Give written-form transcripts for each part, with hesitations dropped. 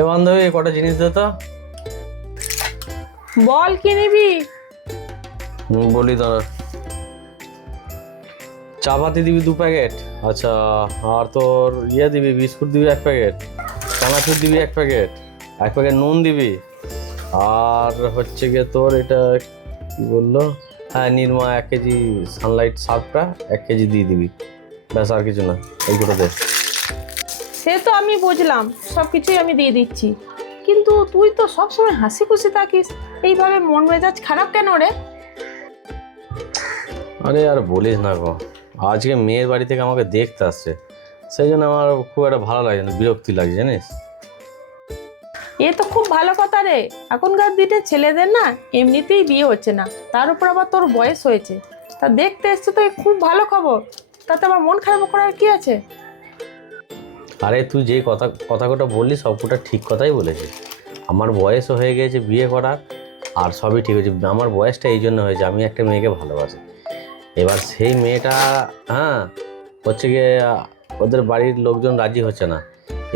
এ বান্ধবী কটা জিনিস দে তো। বল কি নিবি? বলি দাঁড়া। চা পাতি দিবি 2 প্যাকেট। আচ্ছা, আর তোর দিবি, বিস্কুট দিবি 1 প্যাকেট, চানাচুর দিবি 1 প্যাকেট, 1 প্যাকেট নুন দিবি, আর হচ্ছে গিয়ে তোর এটা কি বললো, হ্যাঁ নির্মা 1 কেজি সানলাইট সার্ফটা 1 কেজি দিয়ে দিবি। ব্যাস, আর কিছু না, এইগুলো দে। সে তো আমি বুঝলাম, সব কিছুই আমি দিয়ে দিচ্ছি, কিন্তু তুই তো সবসময় হাসি খুশি থাকিস, এইভাবে মন মেজাজ খারাপ কেন রে? আরে আর বলিস না গো, আজকে মেয়ের বাড়ি থেকে আমাকে দেখতে আসছে, সেই জন্য আমার খুব একটা ভালো লাগে না, বিরক্তি লাগে জানিস। এ তো খুব ভালো কথা রে, এখনকার দিনে ছেলেদের না এমনিতেই বিয়ে হচ্ছে না, তার উপর আবার তোর বয়স হয়েছে, তা দেখতে এসছে তো এ খুব ভালো খবর, তাতে আবার মন খারাপ করার কি আছে? আরে তুই যে কথাটা বললি সবকটা ঠিক কথাই বলেছিস। আমার বয়সও হয়ে গেছে বিয়ে করার, আর সবই ঠিক হয়েছে। আমার বয়সটা এই জন্য হয়েছে, আমি একটা মেয়েকে ভালোবাসি। এবার সেই মেয়েটা হ্যাঁ হচ্ছে গিয়ে ওদের বাড়ির লোকজন রাজি হচ্ছে না।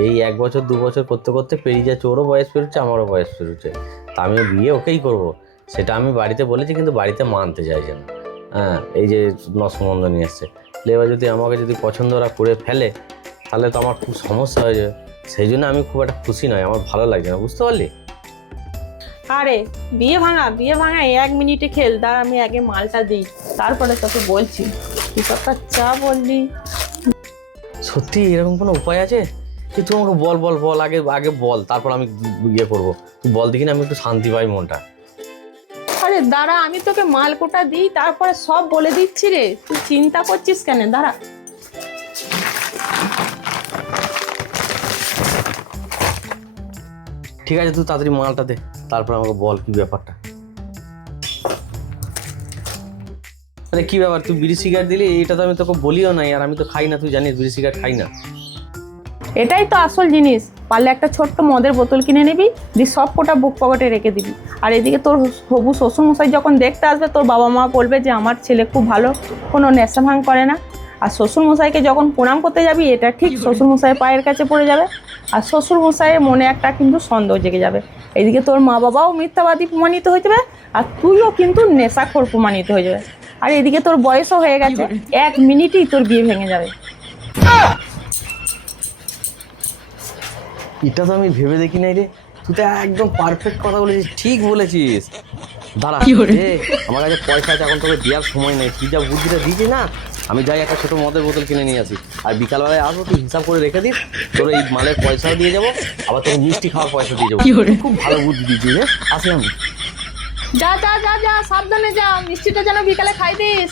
এই 1 বছর 2 বছর করতে করতে পেরিয়ে যাচ্ছে, ওরও বয়স পেরোচ্ছে আমারও বয়স পেরোচ্ছে, তা আমি বিয়ে ওকেই করব, সেটা আমি বাড়িতে বলেছি, কিন্তু বাড়িতে মানতে চাইছে না। হ্যাঁ, এই যে নসমন্দ নিয়ে এসছে, এবার যদি আমাকে যদি পছন্দ ওরা করে ফেলে তাহলে তো আমার খুব সমস্যা হয়ে যাবে। সেই জন্য আমি খুব একটা খুশি নয়, আমার ভালো লাগছে না, বুঝতে পারলি? আরে বিয়ে ভাঙা 1 মিনিটে খেল, দাঁড়া আমি আগে মালটা দিই, তারপরে তোকে বলছি। তুই তো একটা চা বললি। সত্যি এরকম কোনো উপায় আছে? কি তুই আমাকে বল বল বল, আগে আগে বল, তারপর আমি ইয়ে করবো। তুই বল দেখি না, আমি একটু শান্তি পাই মনটা। আরে দাঁড়া, আমি তোকে মালকোটা দিই, তারপরে সব বলে দিচ্ছি রে, তুই চিন্তা করছিস কেন? দাঁড়া। ঠিক আছে, তুই তাড়াতাড়ি মালটা দে, তারপর আমাকে বল কি ব্যাপারটা। আরে কি ব্যাপার, তুই বিড়ি সিগারেট দিলি? এটা তো আমি তোকে বলিও নাই, আর আমি তো খাই না, তুই জানিস বিড়ি সিগারেট খাই না। এটাই তো আসল জিনিস, পারলে একটা ছোট্ট মদের বোতল কিনে নিবি, দিয়ে সব কোটা বুক পকেটে রেখে দিবি, আর এদিকে তোর হবু শ্বশুরমশাই যখন দেখতে আসবে, তোর বাবা মা বলবে যে আমার ছেলে খুব ভালো, কোনো নেশা ভাঙ করে না। আর শ্বশুরমশাইকে যখন প্রণাম করতে যাবি, এটা ঠিক শ্বশুরমশাই পায়ের কাছে পড়ে যাবে, আর শ্বশুরমশাইয়ের মনে একটা কিন্তু সন্দেহ জেগে যাবে। এদিকে তোর মা বাবাও মিথ্যাবাদী প্রমাণিত হয়ে যাবে, আর তুইও কিন্তু নেশাখোর প্রমাণিত হয়ে যাবে, আর এদিকে তোর বয়সও হয়ে গেছে, 1 মিনিটেই তোর বিয়ে ভেঙে যাবে। এটা তো আমি ভেবে দেখি নাই রে, তুই তো একদম পারফেক্ট কথা বলেছিস, ঠিক বলেছিস। দাঁড়া, আমার কাছে পয়সা আছে, এখন তোকে দেওয়ার সময় নেই, তুই যা বুদ্ধিটা দিয়েছিস না, আমি যাই একটা ছোটো মদের বোতল কিনে নিয়ে আসি, আর বিকালবেলায় আসবো, তুই হিসাব করে রেখে দিস, তোর এই মালের পয়সাও দিয়ে যাবো, আবার তোকে মিষ্টি খাওয়ার পয়সা দিয়ে যাবো। খুব ভালো বুদ্ধি দিয়েছিস, হ্যাঁ আসি আমি। যা যা যা যা, সাবধানে যা, মিষ্টিটা যেন বিকালে খাই দিস।